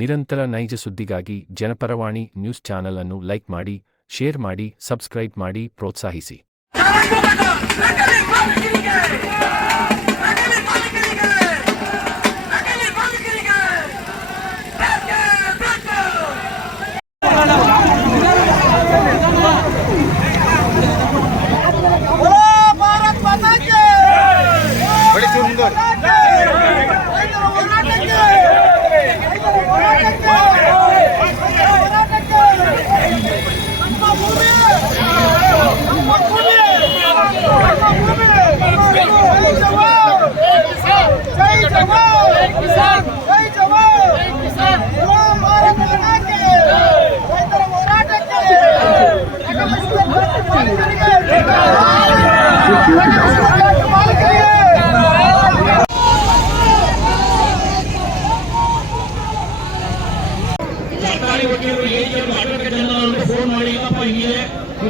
ನಿರಂತರ ನೈಜ ಸುದ್ದಿಗಾಗಿ ಜನಪರವಾಣಿ ನ್ಯೂಸ್ ಚಾನೆಲ್ ಅನ್ನು ಲೈಕ್ ಮಾಡಿ, ಶೇರ್ ಮಾಡಿ, ಸಬ್ಸ್ಕ್ರೈಬ್ ಮಾಡಿ, ಪ್ರೋತ್ಸಾಹಿಸಿ. ಸರ್ಕಾರಿ ವಕೀಲರು ಅಡ್ವೊಕೇಟ್ ಜನರಲ್ ಫೋನ್ ಮಾಡಿ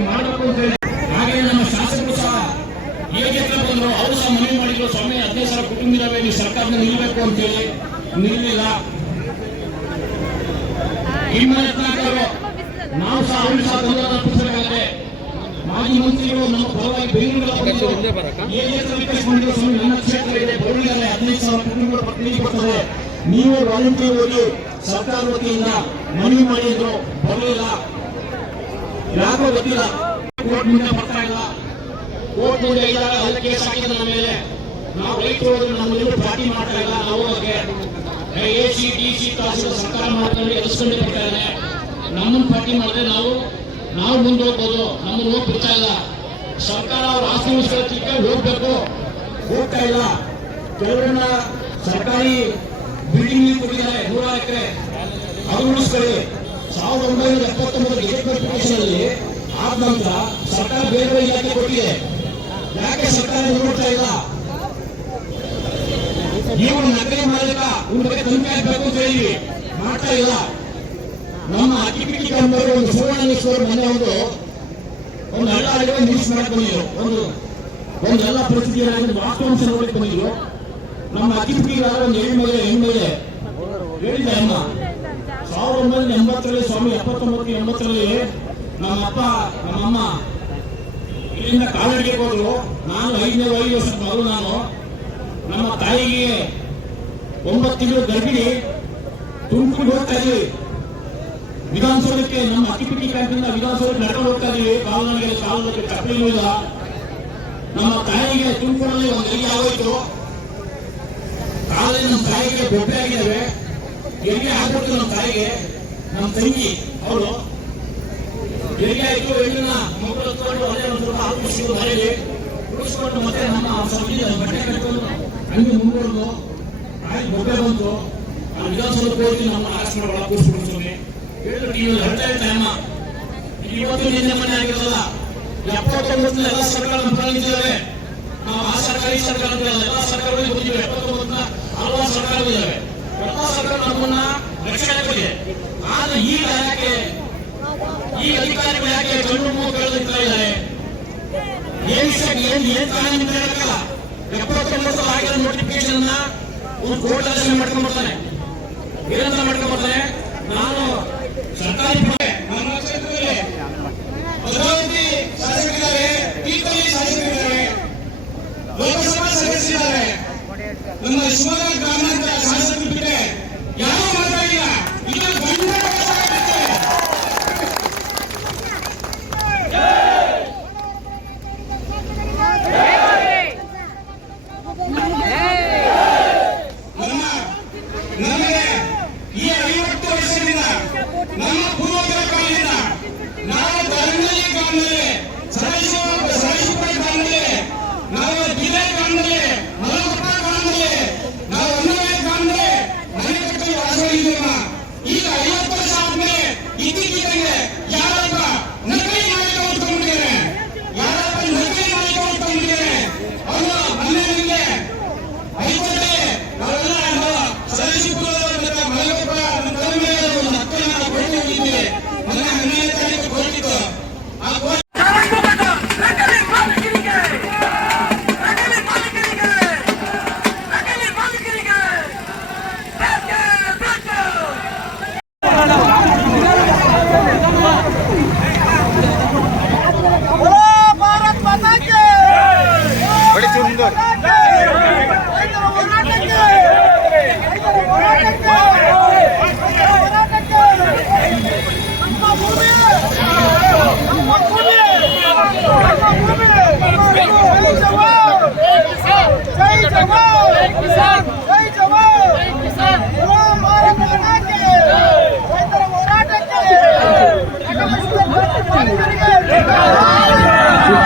ಮಾಡಬೇಕು ಅಂತ ಹೇಳಿ ಹಾಗೆ ನಮ್ಮ ಶಾಸಕರು ಸಹ ಹೇಗೆ ಬಂದ್ರು ಅವರು ಸಹ ಮನವಿ ಮಾಡಿದ್ರು. ಸ್ವಾಮಿ 15,000 ಕುಟುಂಬ ಇದಾವೆ, ನೀವು ಸರ್ಕಾರದಿಂದ ನಿಲ್ಲಬೇಕು ಅಂತ ಹೇಳಿ ನಿಲ್ಲಿಲ್ಲ. ನಾವು ಸಹ ಅವರು ಸಹ ತೊಂದರೆ ಮಾಜಿ ಮಂತ್ರಿಗಳು ನಮ್ಮ ಪರವಾಗಿ ಬೆಂಗಳೂರು ನನ್ನ ಕ್ಷೇತ್ರ ಇದೆ ಬರುವಿದ್ದಾರೆ 15,000 ಕುಟುಂಬಗಳ ಪ್ರತಿನಿಧಿ ಬರ್ತದೆ, ನೀವು ವಾಲಂಟಿಯರ್ ಹೋಗಿ ಸರ್ಕಾರ ವತಿಯಿಂದ ಮನವಿ ಮಾಡಿದ್ರು, ಬರಲಿಲ್ಲ. ಯಾಕೋ ಗೊತ್ತಿಲ್ಲ. ಕೋರ್ಟ್ ಮುಂದೆ ಬರ್ತಾ ಇಲ್ಲ, ಕೋರ್ಟ್ ಮುಂದೆ ಇದ್ದಾರೆ, ಅಲ್ಲಿ ಕೇಸ್ ಹಾಕಿದ ನಮ್ಮ ಮೇಲೆ. ನಾವು ರೈತರು ಹೋದ್ರೆ ನಮ್ಮಲ್ಲಿ ಪಾರ್ಟಿ ಮಾಡ್ತಾ ಇಲ್ಲ. ನಾವು ಎಸಿ ಡಿಸಿ ತಹಸೀಲ್ ಸರ್ಕಾರ ಮಾಡ್ಕೊಂಡು ಎದುರಿಸ್ಕೊಂಡು ಬರ್ತಾ ಇದ್ದಾರೆ. ನಮ್ಮನ್ನು ಪಾರ್ಟಿ ಮಾಡಿದ್ರೆ ನಾವು ಮುಂದೆ ಹೋಗ್ಬೋದು, ನಮ್ಮನ್ನು ಹೋಗಿ ಬಿಡ್ತಾ ಇಲ್ಲ. ಸರ್ಕಾರ ಅವ್ರ ಆಸ್ತಿ ಉಳಿಸ್ಕೊಳ್ಳೋದಕ್ಕೆ ಹೋಗ್ಬೇಕು, ಹೋಗ್ತಾ ಇಲ್ಲ. ಕೆಲವರನ್ನ ಸರ್ಕಾರಿ ಬಿಲ್ಡಿಂಗ್ ಕೊಟ್ಟಿದ್ದಾರೆ 100 ಎಕರೆ, ಅದು ಉಳಿಸ್ಕೊಳ್ಳಿ. 1979 ಗೆಜೆಟ್ ನೋಟಿಫಿಕೇಶನ್ ಅಲ್ಲಿ ಆದ ನಂತರ ಸರ್ಕಾರ ಬೇರೆ ಇಲಾಖೆ ಕೊಟ್ಟಿದೆ, ಯಾಕೆ ಸರ್ಕಾರ ನೋಡ್ತಾ ಇಲ್ಲ? ನೀವು ನಕಲಿ ಮಾಲೀಕ ಇವ್ರ ಬಗ್ಗೆ ತನಿಖೆ ಆಗಬೇಕು ಅಂತ ಹೇಳಿ ಮಾಡ್ತಾ ಇಲ್ಲ. ನಮ್ಮ ಅಕ್ಕಿಪಿಕ್ಕಿ ಕಂಪನಿ ಒಂದು ಸುವರ್ಣೇಶ್ವರ ಮನೆ ಒಂದು ಹಳ್ಳ ಹಳ್ಳಿ ನ್ಯೂಸ್ ಮಾಡಕ್ ಬಂದಿದ್ರು, ಒಂದು ಎಲ್ಲ ಪರಿಸ್ಥಿತಿ ವಾಸ್ತವಾಂಶ ನೋಡಕ್ ಬಂದಿದ್ರು. ನಮ್ಮ ಅಕ್ಕಿಪಿಕ್ಕಿಗಾರ ಒಂದು ಹೆಣ್ಮೈದೆ ಹೇಳಿದ್ದೆ ಅಮ್ಮ 1980ರಲ್ಲಿ ಸ್ವಾಮಿ 79-80ರಲ್ಲಿ ನಮ್ಮಪ್ಪ ನಮ್ಮಮ್ಮ ಇಲ್ಲಿಂದ ಕಾಲಡಿಗೆ ಹೋದ್ರು. ನಾನು 5 ವರ್ಷದ ಮಗು. ನಮ್ಮ ತಾಯಿಗೆ 9 ತಿಂಗಳು ಗರ್ಭಿಣಿ, ತುಮಕೂರು ಹೋಗ್ತಾ ಇದೀವಿ ವಿಧಾನಸೌಧಕ್ಕೆ. ನಮ್ಮ ಅಕ್ಕಿಪಿಕ್ಕಿ ಕ್ಯಾಂಪಿನಿಂದ ವಿಧಾನಸೌಧಕ್ಕೆ ನಡ್ಕೊಂಡು ಹೋಗ್ತಾ ಇದೀವಿ. ಕಾಲುಗಳಿಗೆ ಚಪ್ಪಲಿ ಇಲ್ಲ. ನಮ್ಮ ತಾಯಿಗೆ ತುಮಕೂರಲ್ಲಿ ಒಂದು ಹೆರಿಗೆ ಆಗೋಯ್ತು. ಕಾಲದಲ್ಲಿ ನಮ್ಮ ತಾಯಿಗೆ ಬೊಬ್ಬೆ ಆಗಿದ್ದಾವೆ, ಹೆರಿಗೆ ಆಗ್ಬಿಟ್ಟು ನಮ್ಮ ತಾಯಿಗೆ. ನಮ್ಮ ತಂಗಿ ಅವರು ಹೆರಿಗೆ ಆಯ್ತು, ಹೆಣ್ಣಿನ ಮಕ್ಕಳು ತಗೊಂಡು ಅದೇ ಒಂದು ಸ್ವಲ್ಪ ಆಕರ್ಷಿಸಿದ್ರು, ಮನೆಯಲ್ಲಿ ಉಳಿಸ್ಕೊಂಡು ಮತ್ತೆ ನಮ್ಮ ಬಟ್ಟೆ ಕಟ್ಕೊಂಡು ಹಂಗೆ ಮುಂದುವರೆದು ತಾಯಿ ಬೊಬ್ಬೆ ಬಂತು. ನಾನು ವಿಧಾನಸೌಧಕ್ಕೆ ಹೋಗಿ ನಮ್ಮ ಆರಕ್ಷಣೆ ಒಳ ಕೂರಿಸ್ಬಿಡ್ತೀನಿ ಹೇಳಿದ್ರು. ಟಿವಿಯಲ್ಲಿ ಹೇಳ್ತಾ ಇರ್ತಾರೆ ಅಮ್ಮ, ಇವತ್ತು ನಿನ್ನೆ ಮನೆ ಆಗಿರಲ್ಲ. 79 ಎಲ್ಲ ಸರ್ಕಾರ ನಿಂತಿದ್ದಾವೆ. ನಾವು ಆ ಸರ್ಕಾರ ಈ ಸರ್ಕಾರ ಎಲ್ಲ ಸರ್ಕಾರಗಳಿಗೆ ಹೋಗಿದ್ದೇವೆ. 79 ಹಲವಾರು ಸರ್ಕಾರಗಳಿದ್ದಾವೆ. ಎಲ್ಲ ಸರ್ಕಾರ ನಮ್ಮನ್ನ ರಕ್ಷಣೆ ಕೊಟ್ಟಿದೆ. ಆದ್ರೆ ಈಗ ಯಾಕೆ ಈ ಅಧಿಕಾರಿಗಳು ಯಾಕೆ ಕಣ್ಣು ಮೂಗು ಕೇಳದಿರ್ತಾ ಇದ್ದಾರೆ? ಏನ್ ಕಾರಣ ನಿಮ್ಗೆ ಹೇಳಕ್ಕಲ್ಲ. 79 ಆಗಿರೋ ನೋಟಿಫಿಕೇಶನ್ ಒಂದು ಕೋರ್ಟ್ ಆದೇಶ ಮಾಡ್ಕೊಂಡ್ಬರ್ತಾನೆ, ಏನಂತ ಮಾಡ್ಕೊಂಡ್ಬರ್ತಾನೆ. ನಾನು ಸರ್ಕಾರಿ ನಮ್ಮ ಕ್ಷೇತ್ರದಲ್ಲಿ ಭದ್ರಾವತಿ ಶಾಸಕರಿದ್ದಾರೆ, ತೀರ್ಥಹಳ್ಳಿ ಶಾಸಕರಿದ್ದಾರೆ, ಲೋಕಸಭಾ ಸದಸ್ಯರಿದ್ದಾರೆ. ನಮ್ಮ ಶಿವಮೊಗ್ಗ ಗ್ರಾಮಾಂತರ ಶಾಸಕರು ಬಿಟ್ಟರೆ ಯಾವ ಮಾತಾಡಿಲ್ಲ. ಇದು ಬಂಡವಾಳ ನಮಗೆ ಈ 50 ವರ್ಷದಿಂದ ನಮ್ಮ ಪೂರ್ವಜರ ಕಾಲದಿಂದ ನಾವು ಧರ್ಮದಲ್ಲಿ ಕಾಲದಲ್ಲಿ ಸರಳೀಪುರ ಕಾಲದಲ್ಲಿ ನಾವು ಜಿಲ್ಲೆ ಕಾಲದಲ್ಲಿ ಮಲಗಪ್ಪ ಕಾಲದಲ್ಲಿ ನಾವು ಅನ್ನಮಯ ಕಾಲದಲ್ಲಿ ಮನೆ ಕಟ್ಟಿ ವಾಸವಾಗಿದ್ದೇವೆ. ಈಗ 50 ವರ್ಷ ಆದ್ಮೇಲೆ ಇತ್ತೀಚೆಗೆ ಯಾರಪ್ಪ ನಕಲಿ ನಾಯಕ ಹೊತ್ಕೊಂಡಿದ್ದೇನೆ, ಯಾರಪ್ಪ ನಕಲಿ ನಾಯಕ ಹೊತ್ಕೊಂಡಿದ್ದೇನೆ ಅವನು ಮನೆಯಲ್ಲಿ ಐದರಲ್ಲಿ ನಾವೆಲ್ಲ ಸರಳೀಪುರ ಮಲಗಪ್ಪ ನಕ್ಕನ್ನು ಕೊಟ್ಟಿದ್ದೀವಿ.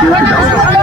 ತಿಳಿಸಿದರು.